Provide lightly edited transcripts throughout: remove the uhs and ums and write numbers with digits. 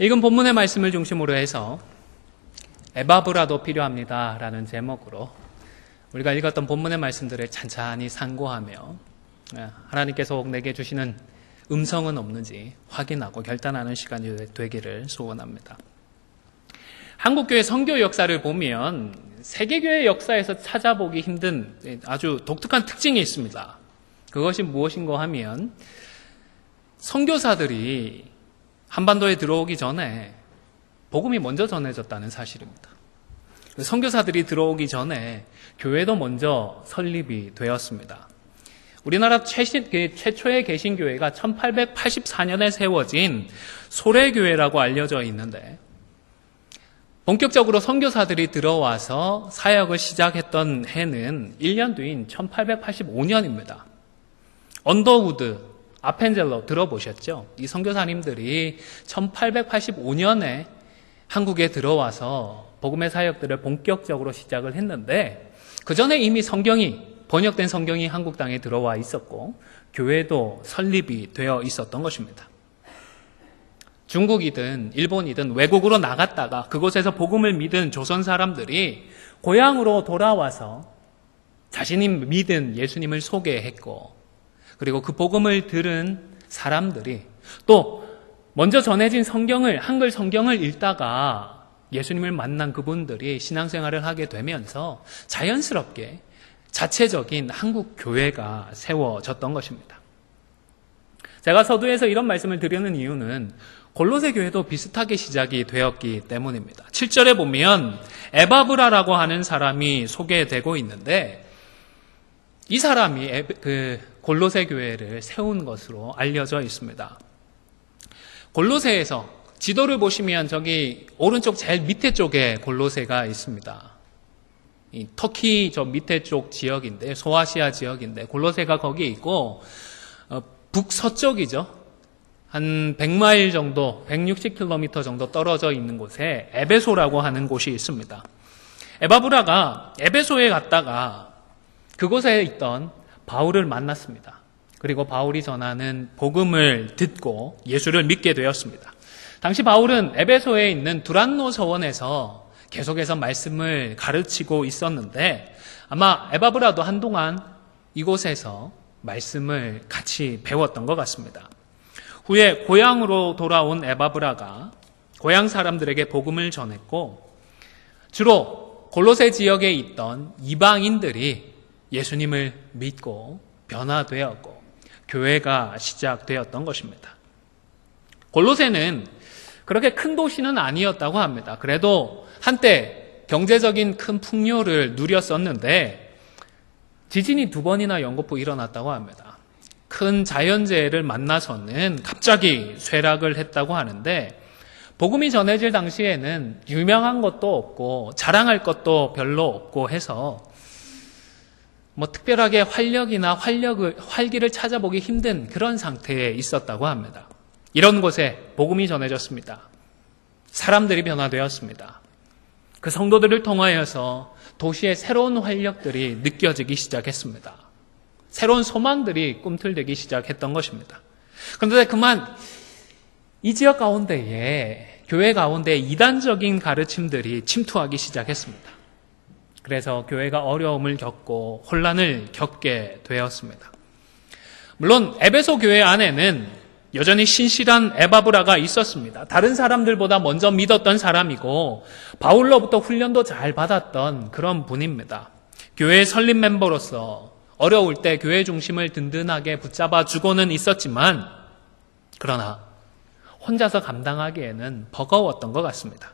읽은 본문의 말씀을 중심으로 해서 에바브라도 필요합니다 라는 제목으로 우리가 읽었던 본문의 말씀들을 찬찬히 상고하며 하나님께서 내게 주시는 음성은 없는지 확인하고 결단하는 시간이 되기를 소원합니다. 한국교회 선교 역사를 보면 세계교회 역사에서 찾아보기 힘든 아주 독특한 특징이 있습니다. 그것이 무엇인가 하면 선교사들이 한반도에 들어오기 전에 복음이 먼저 전해졌다는 사실입니다. 선교사들이 들어오기 전에 교회도 먼저 설립이 되었습니다. 우리나라 최초의 개신교회가 1884년에 세워진 소래교회라고 알려져 있는데 본격적으로 선교사들이 들어와서 사역을 시작했던 해는 1년 뒤인 1885년입니다. 언더우드, 아펜젤러 들어보셨죠? 이 선교사님들이 1885년에 한국에 들어와서 복음의 사역들을 본격적으로 시작을 했는데 그 전에 이미 번역된 성경이 한국 땅에 들어와 있었고 교회도 설립이 되어 있었던 것입니다. 중국이든 일본이든 외국으로 나갔다가 그곳에서 복음을 믿은 조선 사람들이 고향으로 돌아와서 자신이 믿은 예수님을 소개했고 그리고 그 복음을 들은 사람들이 또 먼저 전해진 성경을 한글 성경을 읽다가 예수님을 만난 그분들이 신앙생활을 하게 되면서 자연스럽게 자체적인 한국 교회가 세워졌던 것입니다. 제가 서두에서 이런 말씀을 드리는 이유는 골로새 교회도 비슷하게 시작이 되었기 때문입니다. 7절에 보면 에바브라라고 하는 사람이 소개되고 있는데 이 사람이 골로새 교회를 세운 것으로 알려져 있습니다. 골로새에서 지도를 보시면 저기 오른쪽 제일 밑에 쪽에 골로새가 있습니다. 이 터키 저 밑에 쪽 지역인데 소아시아 지역인데 골로새가 거기에 있고 북서쪽이죠. 한 100마일 정도, 160km 정도 떨어져 있는 곳에 에베소라고 하는 곳이 있습니다. 에바브라가 에베소에 갔다가 그곳에 있던 바울을 만났습니다. 그리고 바울이 전하는 복음을 듣고 예수를 믿게 되었습니다. 당시 바울은 에베소에 있는 두란노 서원에서 계속해서 말씀을 가르치고 있었는데 아마 에바브라도 한동안 이곳에서 말씀을 같이 배웠던 것 같습니다. 후에 고향으로 돌아온 에바브라가 고향 사람들에게 복음을 전했고 주로 골로새 지역에 있던 이방인들이 예수님을 믿고 변화되었고 교회가 시작되었던 것입니다. 골로새는 그렇게 큰 도시는 아니었다고 합니다. 그래도 한때 경제적인 큰 풍요를 누렸었는데 지진이 2번이나 연거푸 일어났다고 합니다. 큰 자연재해를 만나서는 갑자기 쇠락을 했다고 하는데 복음이 전해질 당시에는 유명한 것도 없고 자랑할 것도 별로 없고 해서 특별하게 활기를 찾아보기 힘든 그런 상태에 있었다고 합니다. 이런 곳에 복음이 전해졌습니다. 사람들이 변화되었습니다. 그 성도들을 통하여서 도시의 새로운 활력들이 느껴지기 시작했습니다. 새로운 소망들이 꿈틀대기 시작했던 것입니다. 그런데 그만 이 지역 가운데에 교회 가운데 이단적인 가르침들이 침투하기 시작했습니다. 그래서 교회가 어려움을 겪고 혼란을 겪게 되었습니다. 물론 에베소 교회 안에는 여전히 신실한 에바브라가 있었습니다. 다른 사람들보다 먼저 믿었던 사람이고 바울로부터 훈련도 잘 받았던 그런 분입니다. 교회의 설립 멤버로서 어려울 때 교회 중심을 든든하게 붙잡아 주고는 있었지만 그러나 혼자서 감당하기에는 버거웠던 것 같습니다.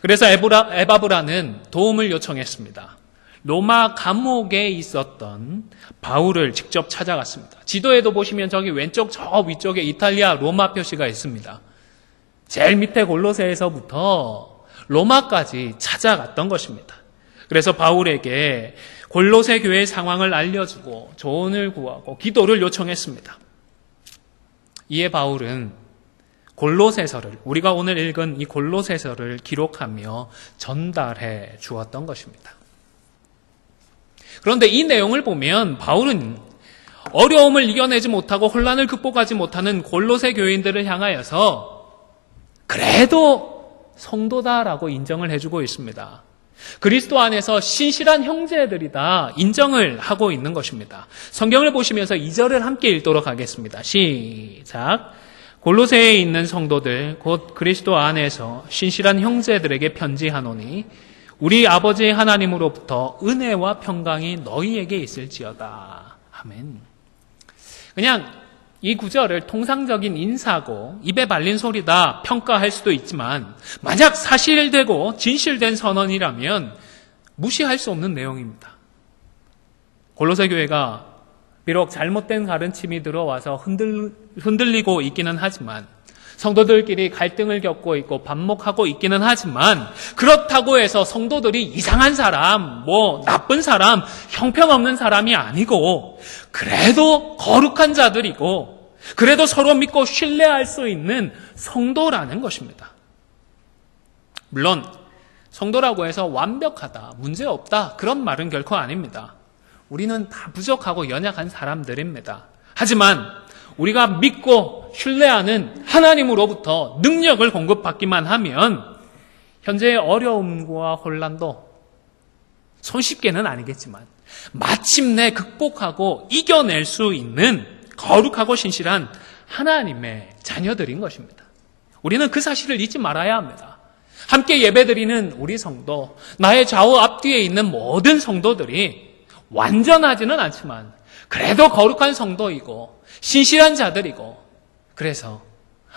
그래서 에바브라는 도움을 요청했습니다. 로마 감옥에 있었던 바울을 직접 찾아갔습니다. 지도에도 보시면 저기 왼쪽 저 위쪽에 이탈리아 로마 표시가 있습니다. 제일 밑에 골로새에서부터 로마까지 찾아갔던 것입니다. 그래서 바울에게 골로새 교회의 상황을 알려주고 조언을 구하고 기도를 요청했습니다. 이에 바울은 골로새서를 우리가 오늘 읽은 이 골로새서를 기록하며 전달해 주었던 것입니다. 그런데 이 내용을 보면 바울은 어려움을 이겨내지 못하고 혼란을 극복하지 못하는 골로새 교인들을 향하여서 그래도 성도다라고 인정을 해주고 있습니다. 그리스도 안에서 신실한 형제들이다 인정을 하고 있는 것입니다. 성경을 보시면서 2절을 함께 읽도록 하겠습니다. 시작. 골로새에 있는 성도들 곧 그리스도 안에서 신실한 형제들에게 편지하노니 우리 아버지 하나님으로부터 은혜와 평강이 너희에게 있을지어다. 아멘. 그냥 이 구절을 통상적인 인사고 입에 발린 소리다 평가할 수도 있지만 만약 사실되고 진실된 선언이라면 무시할 수 없는 내용입니다. 골로새 교회가 비록 잘못된 가르침이 들어와서 흔들리고 있기는 하지만 성도들끼리 갈등을 겪고 있고 반목하고 있기는 하지만 그렇다고 해서 성도들이 이상한 사람, 나쁜 사람, 형편없는 사람이 아니고 그래도 거룩한 자들이고 그래도 서로 믿고 신뢰할 수 있는 성도라는 것입니다. 물론 성도라고 해서 완벽하다, 문제없다 그런 말은 결코 아닙니다. 우리는 다 부족하고 연약한 사람들입니다. 하지만 우리가 믿고 신뢰하는 하나님으로부터 능력을 공급받기만 하면 현재의 어려움과 혼란도 손쉽게는 아니겠지만 마침내 극복하고 이겨낼 수 있는 거룩하고 신실한 하나님의 자녀들인 것입니다. 우리는 그 사실을 잊지 말아야 합니다. 함께 예배드리는 우리 성도, 나의 좌우 앞뒤에 있는 모든 성도들이 완전하지는 않지만 그래도 거룩한 성도이고 신실한 자들이고 그래서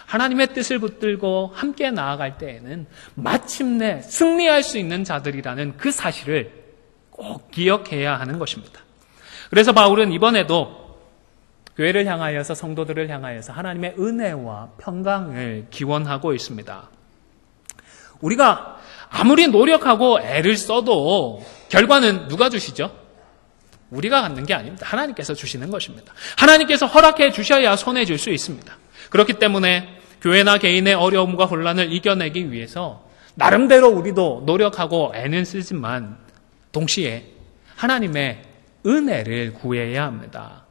하나님의 뜻을 붙들고 함께 나아갈 때에는 마침내 승리할 수 있는 자들이라는 그 사실을 꼭 기억해야 하는 것입니다. 그래서 바울은 이번에도 교회를 향하여서 성도들을 향하여서 하나님의 은혜와 평강을 기원하고 있습니다. 우리가 아무리 노력하고 애를 써도 결과는 누가 주시죠? 우리가 갖는 게 아닙니다. 하나님께서 주시는 것입니다. 하나님께서 허락해 주셔야 손에 줄 수 있습니다. 그렇기 때문에 교회나 개인의 어려움과 혼란을 이겨내기 위해서 나름대로 우리도 노력하고 애는 쓰지만 동시에 하나님의 은혜를 구해야 합니다.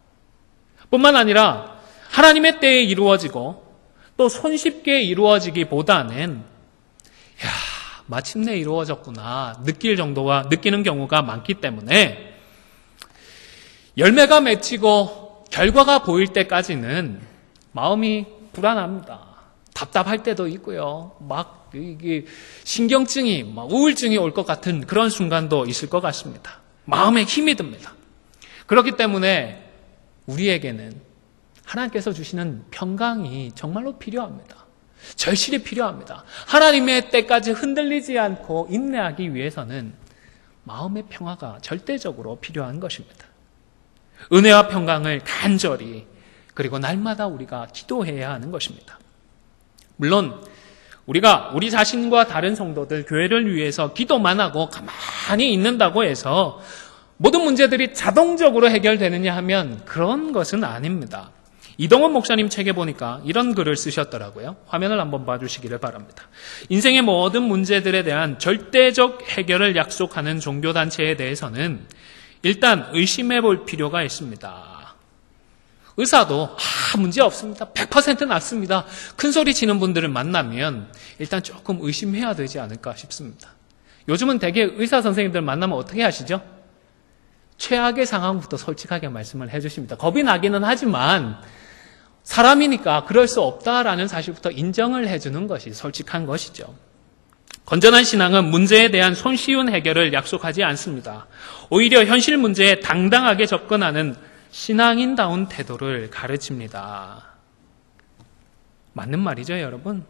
뿐만 아니라 하나님의 때에 이루어지고 또 손쉽게 이루어지기보다는 마침내 이루어졌구나 느끼는 경우가 많기 때문에 열매가 맺히고 결과가 보일 때까지는 마음이 불안합니다. 답답할 때도 있고요. 이게 신경증이, 우울증이 올 것 같은 그런 순간도 있을 것 같습니다. 마음에 힘이 듭니다. 그렇기 때문에 우리에게는 하나님께서 주시는 평강이 정말로 필요합니다. 절실히 필요합니다. 하나님의 때까지 흔들리지 않고 인내하기 위해서는 마음의 평화가 절대적으로 필요한 것입니다. 은혜와 평강을 간절히 그리고 날마다 우리가 기도해야 하는 것입니다. 물론 우리가 우리 자신과 다른 성도들, 교회를 위해서 기도만 하고 가만히 있는다고 해서 모든 문제들이 자동적으로 해결되느냐 하면 그런 것은 아닙니다. 이동원 목사님 책에 보니까 이런 글을 쓰셨더라고요. 화면을 한번 봐주시기를 바랍니다. 인생의 모든 문제들에 대한 절대적 해결을 약속하는 종교단체에 대해서는 일단 의심해 볼 필요가 있습니다. 의사도 문제 없습니다. 100% 낫습니다. 큰 소리 치는 분들을 만나면 일단 조금 의심해야 되지 않을까 싶습니다. 요즘은 대개 의사 선생님들 만나면 어떻게 하시죠? 최악의 상황부터 솔직하게 말씀을 해주십니다. 겁이 나기는 하지만 사람이니까 그럴 수 없다라는 사실부터 인정을 해주는 것이 솔직한 것이죠. 건전한 신앙은 문제에 대한 손쉬운 해결을 약속하지 않습니다. 오히려 현실 문제에 당당하게 접근하는 신앙인다운 태도를 가르칩니다. 맞는 말이죠, 여러분?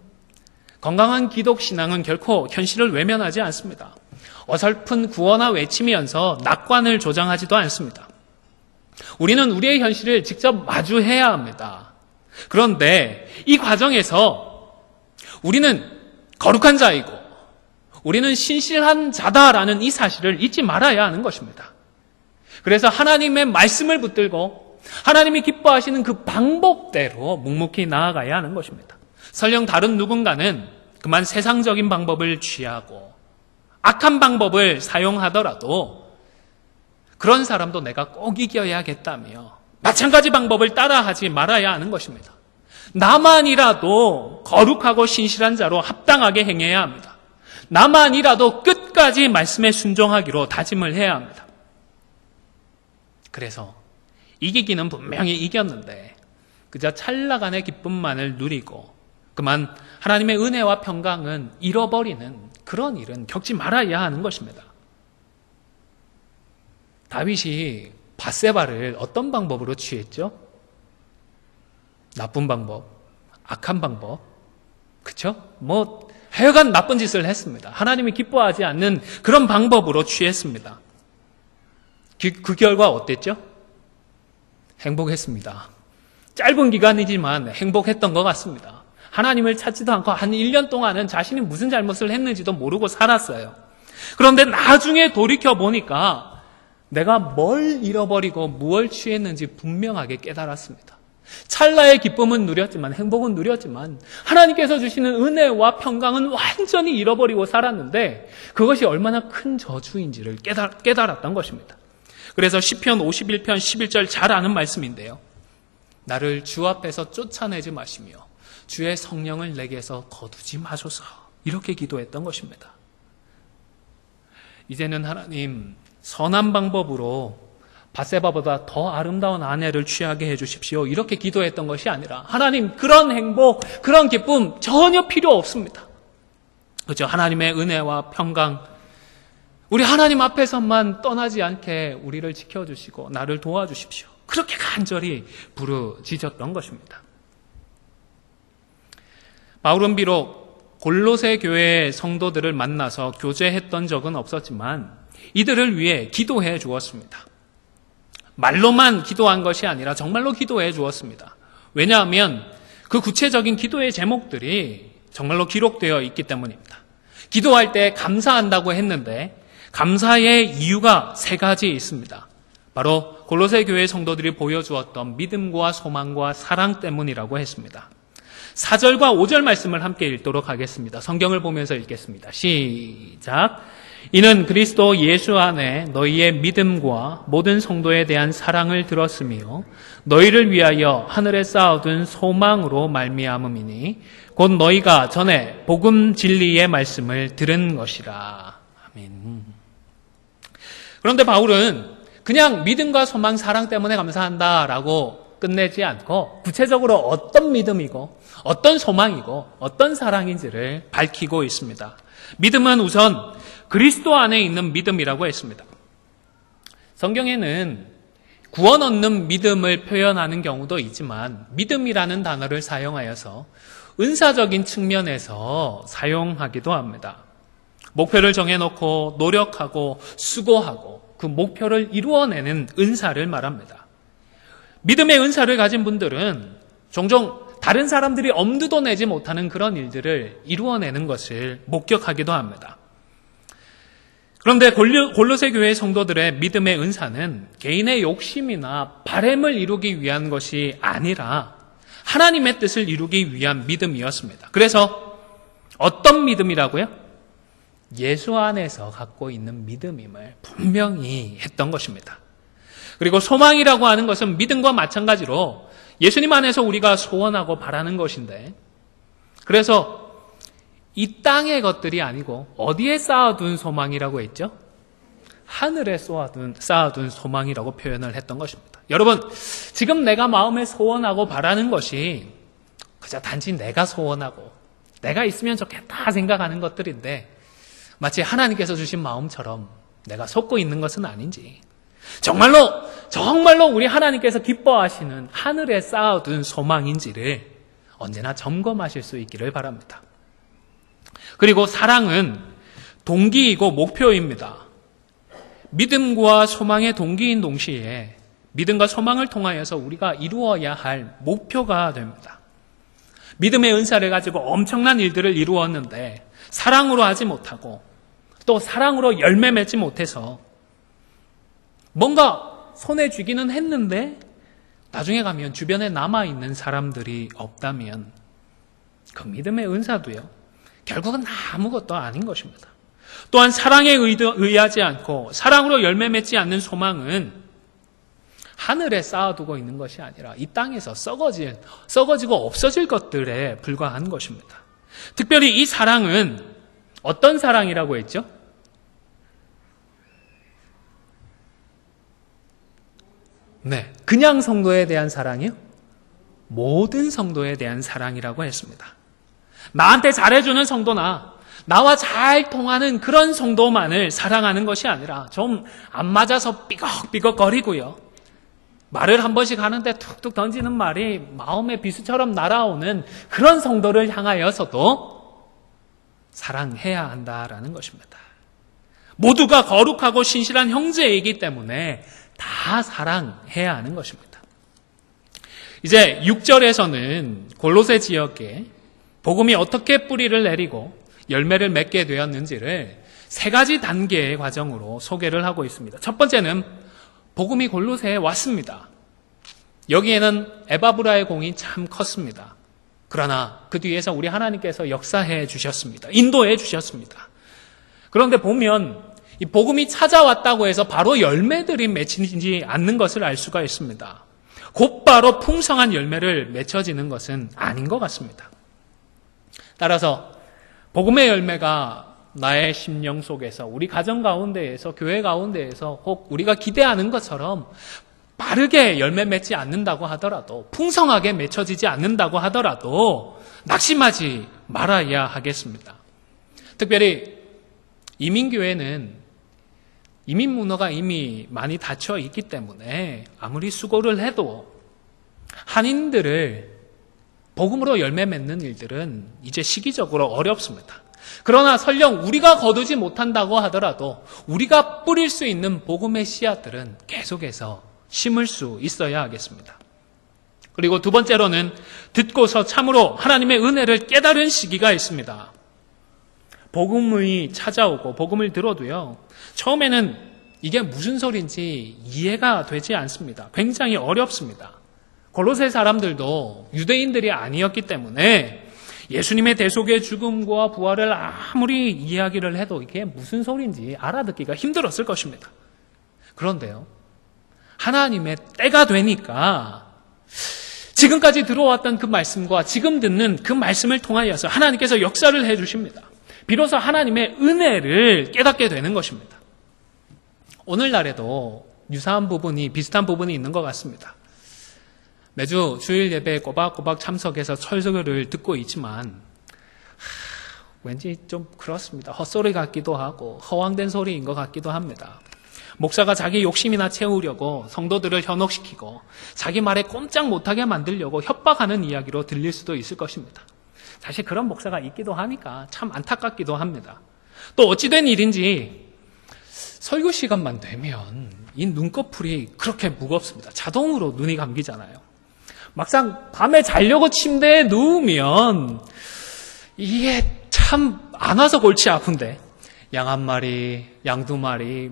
건강한 기독 신앙은 결코 현실을 외면하지 않습니다. 어설픈 구호나 외치면서 낙관을 조장하지도 않습니다. 우리는 우리의 현실을 직접 마주해야 합니다. 그런데 이 과정에서 우리는 거룩한 자이고 우리는 신실한 자다라는 이 사실을 잊지 말아야 하는 것입니다. 그래서 하나님의 말씀을 붙들고 하나님이 기뻐하시는 그 방법대로 묵묵히 나아가야 하는 것입니다. 설령 다른 누군가는 그만 세상적인 방법을 취하고 악한 방법을 사용하더라도 그런 사람도 내가 꼭 이겨야겠다며 마찬가지 방법을 따라하지 말아야 하는 것입니다. 나만이라도 거룩하고 신실한 자로 합당하게 행해야 합니다. 나만이라도 끝까지 말씀에 순종하기로 다짐을 해야 합니다. 그래서 이기기는 분명히 이겼는데 그저 찰나간의 기쁨만을 누리고 그만 하나님의 은혜와 평강은 잃어버리는 그런 일은 겪지 말아야 하는 것입니다. 다윗이 밧세바를 어떤 방법으로 취했죠? 나쁜 방법, 악한 방법, 그쵸? 하여간 나쁜 짓을 했습니다. 하나님이 기뻐하지 않는 그런 방법으로 취했습니다. 그 결과 어땠죠? 행복했습니다. 짧은 기간이지만 행복했던 것 같습니다. 하나님을 찾지도 않고 한 1년 동안은 자신이 무슨 잘못을 했는지도 모르고 살았어요. 그런데 나중에 돌이켜보니까 내가 뭘 잃어버리고 무엇을 취했는지 분명하게 깨달았습니다. 찰나의 기쁨은 누렸지만, 행복은 누렸지만 하나님께서 주시는 은혜와 평강은 완전히 잃어버리고 살았는데 그것이 얼마나 큰 저주인지를 깨달았던 것입니다. 그래서 시편 51편 11절 잘 아는 말씀인데요. 나를 주 앞에서 쫓아내지 마시며 주의 성령을 내게서 거두지 마소서, 이렇게 기도했던 것입니다. 이제는 하나님, 선한 방법으로 밧세바보다 더 아름다운 아내를 취하게 해주십시오, 이렇게 기도했던 것이 아니라 하나님, 그런 행복, 그런 기쁨 전혀 필요 없습니다. 그렇죠? 하나님의 은혜와 평강, 우리 하나님 앞에서만 떠나지 않게 우리를 지켜주시고 나를 도와주십시오, 그렇게 간절히 부르짖었던 것입니다. 바울은 비록 골로새 교회의 성도들을 만나서 교제했던 적은 없었지만 이들을 위해 기도해 주었습니다. 말로만 기도한 것이 아니라 정말로 기도해 주었습니다. 왜냐하면 그 구체적인 기도의 제목들이 정말로 기록되어 있기 때문입니다. 기도할 때 감사한다고 했는데 감사의 이유가 3가지 있습니다. 바로 골로새 교회 성도들이 보여주었던 믿음과 소망과 사랑 때문이라고 했습니다. 4절과 5절 말씀을 함께 읽도록 하겠습니다. 성경을 보면서 읽겠습니다. 시작. 이는 그리스도 예수 안에 너희의 믿음과 모든 성도에 대한 사랑을 들었으며 너희를 위하여 하늘에 쌓아둔 소망으로 말미암음이니 곧 너희가 전에 복음 진리의 말씀을 들은 것이라. 아멘. 그런데 바울은 그냥 믿음과 소망, 사랑 때문에 감사한다라고 끝내지 않고 구체적으로 어떤 믿음이고 어떤 소망이고 어떤 사랑인지를 밝히고 있습니다. 믿음은 우선 그리스도 안에 있는 믿음이라고 했습니다. 성경에는 구원 얻는 믿음을 표현하는 경우도 있지만 믿음이라는 단어를 사용하여서 은사적인 측면에서 사용하기도 합니다. 목표를 정해놓고 노력하고 수고하고 그 목표를 이루어내는 은사를 말합니다. 믿음의 은사를 가진 분들은 종종 다른 사람들이 엄두도 내지 못하는 그런 일들을 이루어내는 것을 목격하기도 합니다. 그런데 골로새 교회 성도들의 믿음의 은사는 개인의 욕심이나 바램을 이루기 위한 것이 아니라 하나님의 뜻을 이루기 위한 믿음이었습니다. 그래서 어떤 믿음이라고요? 예수 안에서 갖고 있는 믿음임을 분명히 했던 것입니다. 그리고 소망이라고 하는 것은 믿음과 마찬가지로 예수님 안에서 우리가 소원하고 바라는 것인데, 그래서 이 땅의 것들이 아니고 어디에 쌓아둔 소망이라고 했죠? 하늘에 쌓아둔 소망이라고 표현을 했던 것입니다. 여러분, 지금 내가 마음에 소원하고 바라는 것이 그저 단지 내가 소원하고 내가 있으면 좋겠다 생각하는 것들인데 마치 하나님께서 주신 마음처럼 내가 속고 있는 것은 아닌지, 정말로 우리 하나님께서 기뻐하시는 하늘에 쌓아둔 소망인지를 언제나 점검하실 수 있기를 바랍니다. 그리고 사랑은 동기이고 목표입니다. 믿음과 소망의 동기인 동시에 믿음과 소망을 통하여서 우리가 이루어야 할 목표가 됩니다. 믿음의 은사를 가지고 엄청난 일들을 이루었는데 사랑으로 하지 못하고 또 사랑으로 열매 맺지 못해서 뭔가 손에 쥐기는 했는데 나중에 가면 주변에 남아있는 사람들이 없다면 그 믿음의 은사도요, 결국은 아무것도 아닌 것입니다. 또한 사랑에 의하지 않고 사랑으로 열매 맺지 않는 소망은 하늘에 쌓아두고 있는 것이 아니라 이 땅에서 썩어지고 없어질 것들에 불과한 것입니다. 특별히 이 사랑은 어떤 사랑이라고 했죠? 네, 그냥 성도에 대한 사랑이요? 모든 성도에 대한 사랑이라고 했습니다. 나한테 잘해주는 성도나 나와 잘 통하는 그런 성도만을 사랑하는 것이 아니라 좀 안 맞아서 삐걱삐걱거리고요. 말을 한 번씩 하는데 툭툭 던지는 말이 마음의 비수처럼 날아오는 그런 성도를 향하여서도 사랑해야 한다라는 것입니다. 모두가 거룩하고 신실한 형제이기 때문에 다 사랑해야 하는 것입니다. 이제 6절에서는 골로새 지역에 복음이 어떻게 뿌리를 내리고 열매를 맺게 되었는지를 3가지 단계의 과정으로 소개를 하고 있습니다. 첫 번째는 복음이 골로새에 왔습니다. 여기에는 에바브라의 공이 참 컸습니다. 그러나 그 뒤에서 우리 하나님께서 역사해 주셨습니다. 인도해 주셨습니다. 그런데 보면 이 복음이 찾아왔다고 해서 바로 열매들이 맺히지 않는 것을 알 수가 있습니다. 곧바로 풍성한 열매를 맺혀지는 것은 아닌 것 같습니다. 따라서 복음의 열매가 나의 심령 속에서, 우리 가정 가운데에서, 교회 가운데에서 혹 우리가 기대하는 것처럼 빠르게 열매 맺지 않는다고 하더라도, 풍성하게 맺혀지지 않는다고 하더라도 낙심하지 말아야 하겠습니다. 특별히 이민교회는 이민 문화가 이미 많이 닫혀 있기 때문에 아무리 수고를 해도 한인들을 복음으로 열매 맺는 일들은 이제 시기적으로 어렵습니다. 그러나 설령 우리가 거두지 못한다고 하더라도 우리가 뿌릴 수 있는 복음의 씨앗들은 계속해서 심을 수 있어야 하겠습니다. 그리고 두 번째로는 듣고서 참으로 하나님의 은혜를 깨달은 시기가 있습니다. 복음이 찾아오고 복음을 들어도요, 처음에는 이게 무슨 소리인지 이해가 되지 않습니다. 굉장히 어렵습니다. 골로새 사람들도 유대인들이 아니었기 때문에 예수님의 대속의 죽음과 부활을 아무리 이야기를 해도 이게 무슨 소리인지 알아듣기가 힘들었을 것입니다. 그런데요, 하나님의 때가 되니까 지금까지 들어왔던 그 말씀과 지금 듣는 그 말씀을 통하여서 하나님께서 역사를 해주십니다. 비로소 하나님의 은혜를 깨닫게 되는 것입니다. 오늘날에도 유사한 부분이, 비슷한 부분이 있는 것 같습니다. 매주 주일 예배에 꼬박꼬박 참석해서 설교를 듣고 있지만 왠지 좀 그렇습니다. 헛소리 같기도 하고 허황된 소리인 것 같기도 합니다. 목사가 자기 욕심이나 채우려고 성도들을 현혹시키고 자기 말에 꼼짝 못하게 만들려고 협박하는 이야기로 들릴 수도 있을 것입니다. 사실 그런 목사가 있기도 하니까 참 안타깝기도 합니다. 또 어찌된 일인지 설교 시간만 되면 이 눈꺼풀이 그렇게 무겁습니다. 자동으로 눈이 감기잖아요. 막상 밤에 자려고 침대에 누우면 이게 참 안 와서 골치 아픈데 양 한 마리, 양 두 마리,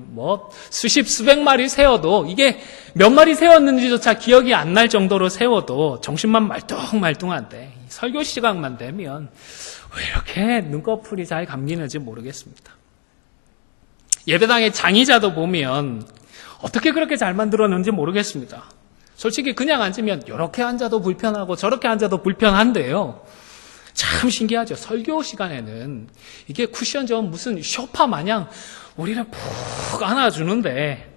수십 수백 마리 세워도 이게 몇 마리 세웠는지조차 기억이 안 날 정도로 세워도 정신만 말뚱말뚱한데 설교 시간만 되면 왜 이렇게 눈꺼풀이 잘 감기는지 모르겠습니다. 예배당의 장의자도 보면 어떻게 그렇게 잘 만들었는지 모르겠습니다. 솔직히 그냥 앉으면 이렇게 앉아도 불편하고 저렇게 앉아도 불편한데요. 참 신기하죠. 설교 시간에는 이게 쿠션 좀 무슨 소파 마냥 우리를 푹 안아주는데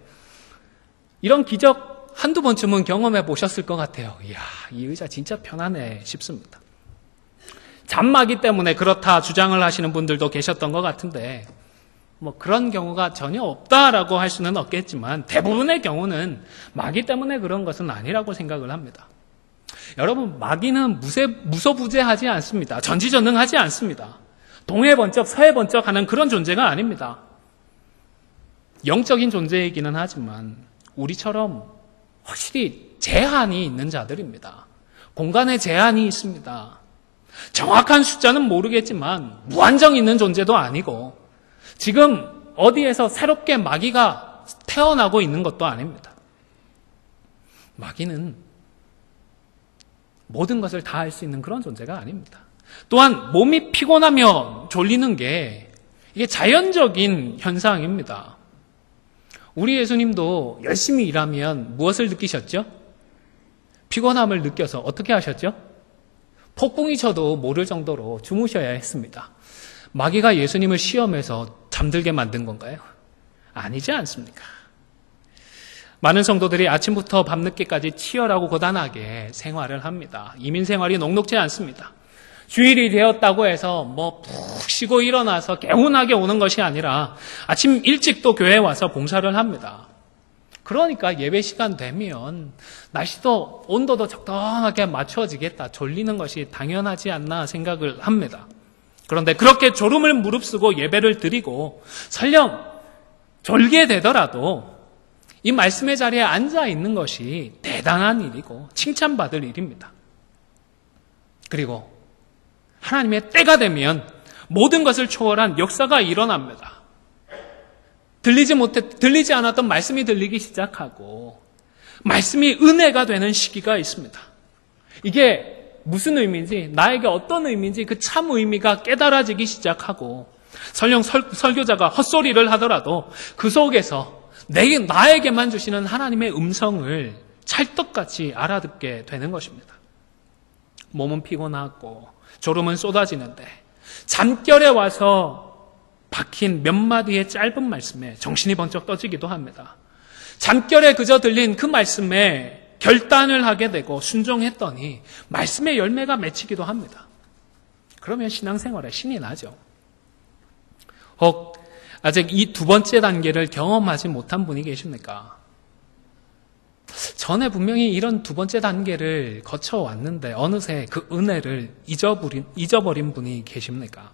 이런 기적 한두 번쯤은 경험해 보셨을 것 같아요. 이야, 이 의자 진짜 편하네 싶습니다. 잠마기 때문에 그렇다 주장을 하시는 분들도 계셨던 것 같은데 그런 경우가 전혀 없다라고 할 수는 없겠지만 대부분의 경우는 마귀 때문에 그런 것은 아니라고 생각을 합니다. 여러분, 마귀는 무소부재하지 않습니다. 전지전능하지 않습니다. 동해 번쩍 서해 번쩍 하는 그런 존재가 아닙니다. 영적인 존재이기는 하지만 우리처럼 확실히 제한이 있는 자들입니다. 공간에 제한이 있습니다. 정확한 숫자는 모르겠지만 무한정 있는 존재도 아니고 지금 어디에서 새롭게 마귀가 태어나고 있는 것도 아닙니다. 마귀는 모든 것을 다 할 수 있는 그런 존재가 아닙니다. 또한 몸이 피곤하며 졸리는 게 이게 자연적인 현상입니다. 우리 예수님도 열심히 일하면 무엇을 느끼셨죠? 피곤함을 느껴서 어떻게 하셨죠? 폭풍이 쳐도 모를 정도로 주무셔야 했습니다. 마귀가 예수님을 시험해서 잠들게 만든 건가요? 아니지 않습니까? 많은 성도들이 아침부터 밤늦게까지 치열하고 고단하게 생활을 합니다. 이민 생활이 녹록지 않습니다. 주일이 되었다고 해서 푹 쉬고 일어나서 개운하게 오는 것이 아니라 아침 일찍 또 교회에 와서 봉사를 합니다. 그러니까 예배 시간 되면 날씨도 온도도 적당하게 맞춰지겠다, 졸리는 것이 당연하지 않나 생각을 합니다. 그런데 그렇게 졸음을 무릅쓰고 예배를 드리고 설령 졸게 되더라도 이 말씀의 자리에 앉아 있는 것이 대단한 일이고 칭찬받을 일입니다. 그리고 하나님의 때가 되면 모든 것을 초월한 역사가 일어납니다. 들리지 않았던 말씀이 들리기 시작하고 말씀이 은혜가 되는 시기가 있습니다. 이게 무슨 의미인지, 나에게 어떤 의미인지 그 참 의미가 깨달아지기 시작하고 설령 설교자가 헛소리를 하더라도 그 속에서 나에게만 주시는 하나님의 음성을 찰떡같이 알아듣게 되는 것입니다. 몸은 피곤하고 졸음은 쏟아지는데 잠결에 와서 박힌 몇 마디의 짧은 말씀에 정신이 번쩍 떠지기도 합니다. 잠결에 그저 들린 그 말씀에 결단을 하게 되고 순종했더니 말씀의 열매가 맺히기도 합니다. 그러면 신앙생활에 신이 나죠. 혹 아직 이 두 번째 단계를 경험하지 못한 분이 계십니까? 전에 분명히 이런 두 번째 단계를 거쳐왔는데 어느새 그 은혜를 잊어버린 분이 계십니까?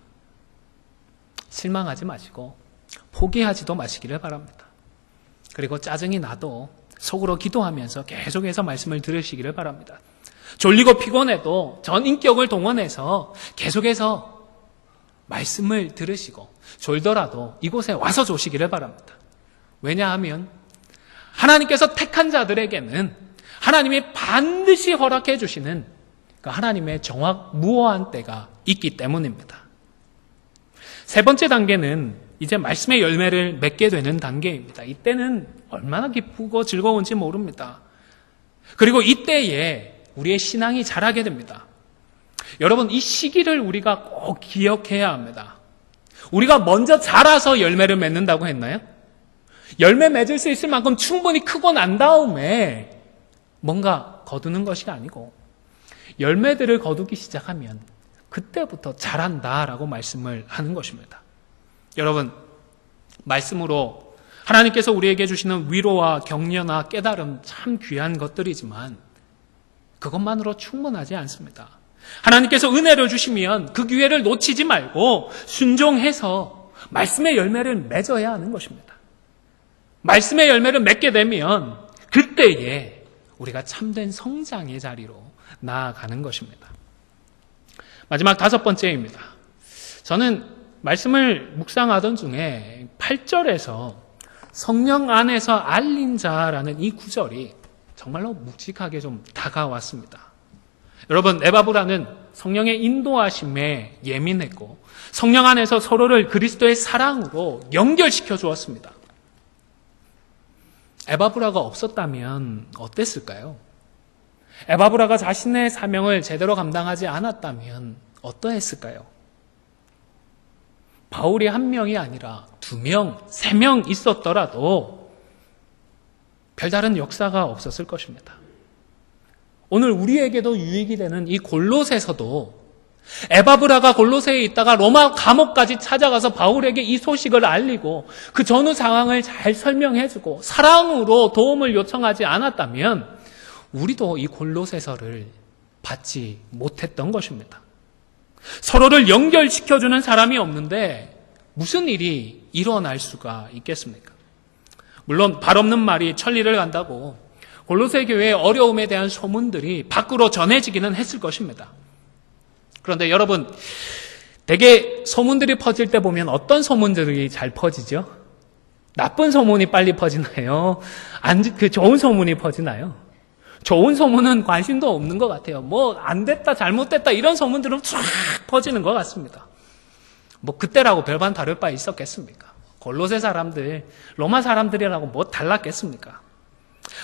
실망하지 마시고 포기하지도 마시기를 바랍니다. 그리고 짜증이 나도 속으로 기도하면서 계속해서 말씀을 들으시기를 바랍니다. 졸리고 피곤해도 전 인격을 동원해서 계속해서 말씀을 들으시고 졸더라도 이곳에 와서 조시기를 바랍니다. 왜냐하면 하나님께서 택한 자들에게는 하나님이 반드시 허락해 주시는 하나님의 정확무어한 때가 있기 때문입니다. 세 번째 단계는 이제 말씀의 열매를 맺게 되는 단계입니다. 이때는 얼마나 기쁘고 즐거운지 모릅니다. 그리고 이때에 우리의 신앙이 자라게 됩니다. 여러분, 이 시기를 우리가 꼭 기억해야 합니다. 우리가 먼저 자라서 열매를 맺는다고 했나요? 열매 맺을 수 있을 만큼 충분히 크고 난 다음에 뭔가 거두는 것이 아니고 열매들을 거두기 시작하면 그때부터 자란다라고 말씀을 하는 것입니다. 여러분, 말씀으로 하나님께서 우리에게 주시는 위로와 격려나 깨달음 참 귀한 것들이지만 그것만으로 충분하지 않습니다. 하나님께서 은혜를 주시면 그 기회를 놓치지 말고 순종해서 말씀의 열매를 맺어야 하는 것입니다. 말씀의 열매를 맺게 되면 그때에 우리가 참된 성장의 자리로 나아가는 것입니다. 마지막 다섯 번째입니다. 저는 말씀을 묵상하던 중에 8절에서 성령 안에서 알린 자라는 이 구절이 정말로 묵직하게 좀 다가왔습니다. 여러분, 에바브라는 성령의 인도하심에 예민했고 성령 안에서 서로를 그리스도의 사랑으로 연결시켜 주었습니다. 에바브라가 없었다면 어땠을까요? 에바브라가 자신의 사명을 제대로 감당하지 않았다면 어떠했을까요? 바울이 한 명이 아니라 2명, 3명 있었더라도 별다른 역사가 없었을 것입니다. 오늘 우리에게도 유익이 되는 이 골로새서도 에바브라가 골로새에 있다가 로마 감옥까지 찾아가서 바울에게 이 소식을 알리고 그 전후 상황을 잘 설명해주고 사랑으로 도움을 요청하지 않았다면 우리도 이 골로새서를 받지 못했던 것입니다. 서로를 연결시켜주는 사람이 없는데 무슨 일이 일어날 수가 있겠습니까? 물론 발 없는 말이 천리를 간다고 골로새 교회의 어려움에 대한 소문들이 밖으로 전해지기는 했을 것입니다. 그런데 여러분, 대개 소문들이 퍼질 때 보면 어떤 소문들이 잘 퍼지죠? 나쁜 소문이 빨리 퍼지나요? 좋은 소문이 퍼지나요? 좋은 소문은 관심도 없는 것 같아요. 안 됐다, 잘못됐다 이런 소문들은 쫙 퍼지는 것 같습니다. 그때라고 별반 다를 바 있었겠습니까? 골로새 사람들, 로마 사람들이라고 뭐 달랐겠습니까?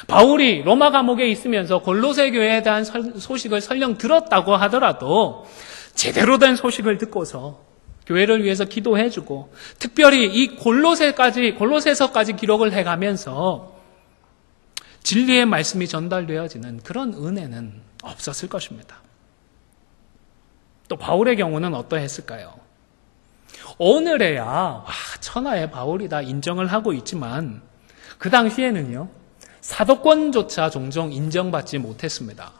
바울이 로마 감옥에 있으면서 골로새 교회에 대한 소식을 설령 들었다고 하더라도 제대로 된 소식을 듣고서 교회를 위해서 기도해주고 특별히 이 골로새서까지 기록을 해가면서 진리의 말씀이 전달되어지는 그런 은혜는 없었을 것입니다. 또 바울의 경우는 어떠했을까요? 오늘에야 천하의 바울이다 인정을 하고 있지만 그 당시에는요, 사도권조차 종종 인정받지 못했습니다.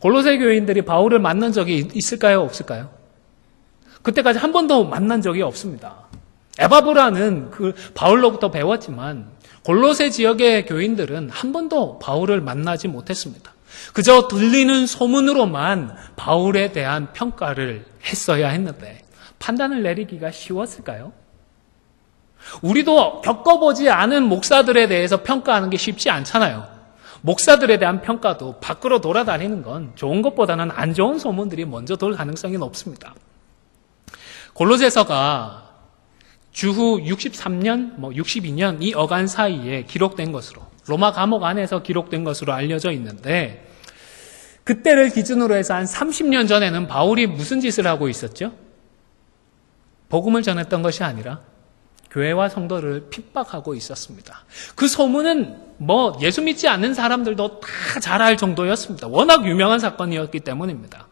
골로새 교인들이 바울을 만난 적이 있을까요? 없을까요? 그때까지 한 번도 만난 적이 없습니다. 에바브라는 그 바울로부터 배웠지만 골로새 지역의 교인들은 한 번도 바울을 만나지 못했습니다. 그저 들리는 소문으로만 바울에 대한 평가를 했어야 했는데 판단을 내리기가 쉬웠을까요? 우리도 겪어보지 않은 목사들에 대해서 평가하는 게 쉽지 않잖아요. 목사들에 대한 평가도 밖으로 돌아다니는 건 좋은 것보다는 안 좋은 소문들이 먼저 돌 가능성이 높습니다. 골로새서가 주후 63년, 62년 이 어간 사이에 기록된 것으로, 로마 감옥 안에서 기록된 것으로 알려져 있는데, 그때를 기준으로 해서 한 30년 전에는 바울이 무슨 짓을 하고 있었죠? 복음을 전했던 것이 아니라 교회와 성도를 핍박하고 있었습니다. 그 소문은 예수 믿지 않는 사람들도 다 잘 알 정도였습니다. 워낙 유명한 사건이었기 때문입니다.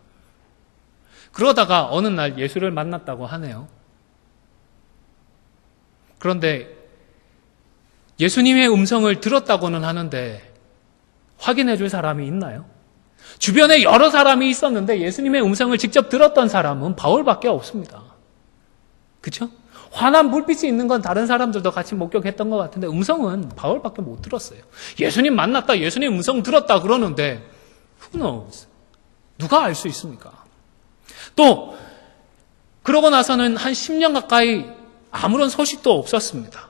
그러다가 어느 날 예수를 만났다고 하네요. 그런데 예수님의 음성을 들었다고는 하는데 확인해 줄 사람이 있나요? 주변에 여러 사람이 있었는데 예수님의 음성을 직접 들었던 사람은 바울밖에 없습니다. 그렇죠? 환한 불빛이 있는 건 다른 사람들도 같이 목격했던 것 같은데 음성은 바울밖에 못 들었어요. 예수님 만났다, 예수님 음성 들었다 그러는데 who knows? 누가 알 수 있습니까? 또 그러고 나서는 한 10년 가까이 아무런 소식도 없었습니다.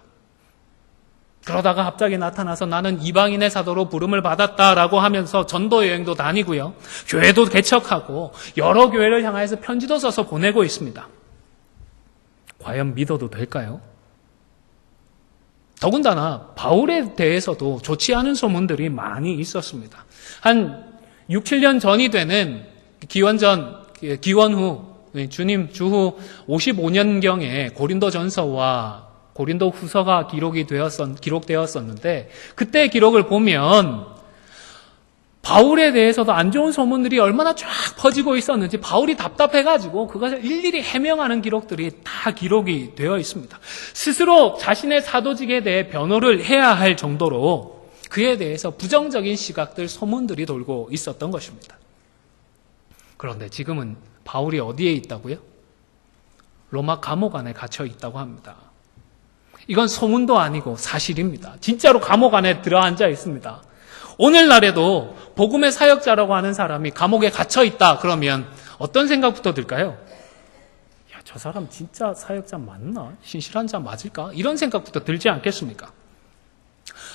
그러다가 갑자기 나타나서 나는 이방인의 사도로 부름을 받았다라고 하면서 전도 여행도 다니고요. 교회도 개척하고 여러 교회를 향해서 편지도 써서 보내고 있습니다. 과연 믿어도 될까요? 더군다나 바울에 대해서도 좋지 않은 소문들이 많이 있었습니다. 한 6, 7년 전이 되는 기원 후 주님 주후 55년경에 고린도전서와 고린도 후서가 기록되었었는데 그때 기록을 보면 바울에 대해서도 안 좋은 소문들이 얼마나 쫙 퍼지고 있었는지 바울이 답답해가지고 그것을 일일이 해명하는 기록들이 다 기록이 되어 있습니다. 스스로 자신의 사도직에 대해 변호를 해야 할 정도로 그에 대해서 부정적인 시각들, 소문들이 돌고 있었던 것입니다. 그런데 지금은 바울이 어디에 있다고요? 로마 감옥 안에 갇혀 있다고 합니다. 이건 소문도 아니고 사실입니다. 진짜로 감옥 안에 들어앉아 있습니다. 오늘날에도 복음의 사역자라고 하는 사람이 감옥에 갇혀 있다 그러면 어떤 생각부터 들까요? 야, 저 사람 진짜 사역자 맞나? 신실한 자 맞을까? 이런 생각부터 들지 않겠습니까?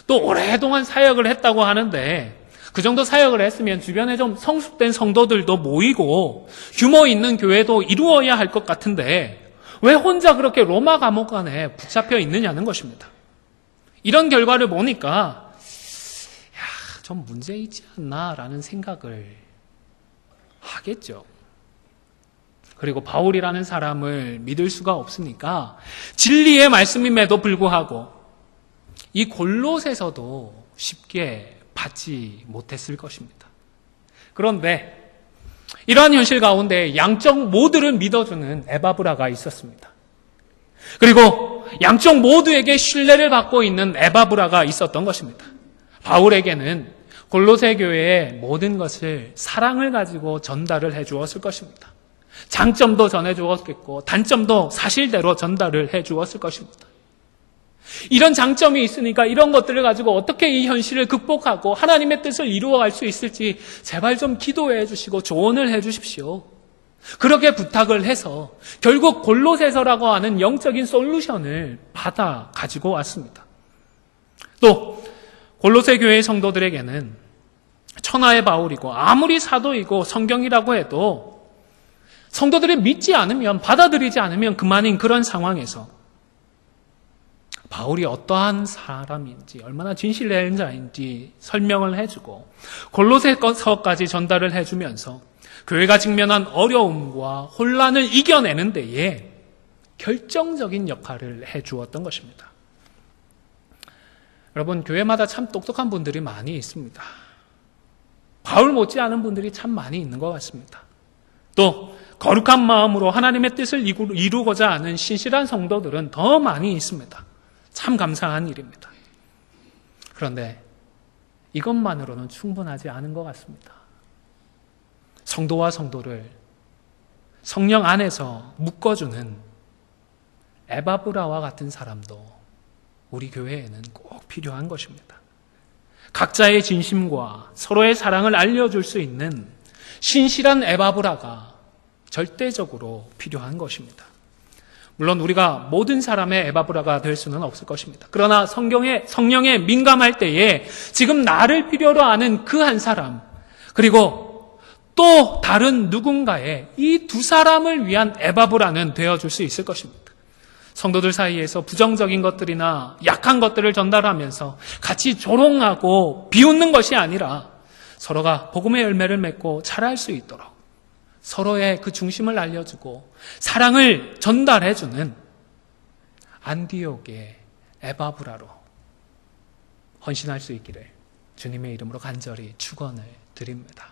또 오랫동안 사역을 했다고 하는데 그 정도 사역을 했으면 주변에 좀 성숙된 성도들도 모이고 규모 있는 교회도 이루어야 할 것 같은데 왜 혼자 그렇게 로마 감옥 안에 붙잡혀 있느냐는 것입니다. 이런 결과를 보니까 좀 문제 있지 않나라는 생각을 하겠죠. 그리고 바울이라는 사람을 믿을 수가 없으니까 진리의 말씀임에도 불구하고 이 골로새서도 쉽게 받지 못했을 것입니다. 그런데 이러한 현실 가운데 양쪽 모두를 믿어주는 에바브라가 있었습니다. 그리고 양쪽 모두에게 신뢰를 받고 있는 에바브라가 있었던 것입니다. 바울에게는 골로새 교회의 모든 것을 사랑을 가지고 전달을 해 주었을 것입니다. 장점도 전해 주었겠고 단점도 사실대로 전달을 해 주었을 것입니다. 이런 장점이 있으니까 이런 것들을 가지고 어떻게 이 현실을 극복하고 하나님의 뜻을 이루어갈 수 있을지 제발 좀 기도해 주시고 조언을 해 주십시오. 그렇게 부탁을 해서 결국 골로새서라고 하는 영적인 솔루션을 받아 가지고 왔습니다. 또 골로새 교회의 성도들에게는 천하의 바울이고 아무리 사도이고 성경이라고 해도 성도들이 믿지 않으면 받아들이지 않으면 그만인 그런 상황에서 바울이 어떠한 사람인지, 얼마나 진실된 자인지 설명을 해주고 골로새서까지 전달을 해주면서 교회가 직면한 어려움과 혼란을 이겨내는 데에 결정적인 역할을 해주었던 것입니다. 여러분, 교회마다 참 똑똑한 분들이 많이 있습니다. 바울 못지않은 분들이 참 많이 있는 것 같습니다. 또 거룩한 마음으로 하나님의 뜻을 이루고자 하는 신실한 성도들은 더 많이 있습니다. 참 감사한 일입니다. 그런데 이것만으로는 충분하지 않은 것 같습니다. 성도와 성도를 성령 안에서 묶어주는 에바브라와 같은 사람도 우리 교회에는 꼭 필요한 것입니다. 각자의 진심과 서로의 사랑을 알려줄 수 있는 신실한 에바브라가 절대적으로 필요한 것입니다. 물론 우리가 모든 사람의 에바브라가 될 수는 없을 것입니다. 그러나 성령에 민감할 때에 지금 나를 필요로 하는 그 한 사람, 그리고 또 다른 누군가의 이 두 사람을 위한 에바브라는 되어줄 수 있을 것입니다. 성도들 사이에서 부정적인 것들이나 약한 것들을 전달하면서 같이 조롱하고 비웃는 것이 아니라 서로가 복음의 열매를 맺고 자랄 수 있도록 서로의 그 중심을 알려주고 사랑을 전달해주는 안디옥의 에바브라로 헌신할 수 있기를 주님의 이름으로 간절히 축원을 드립니다.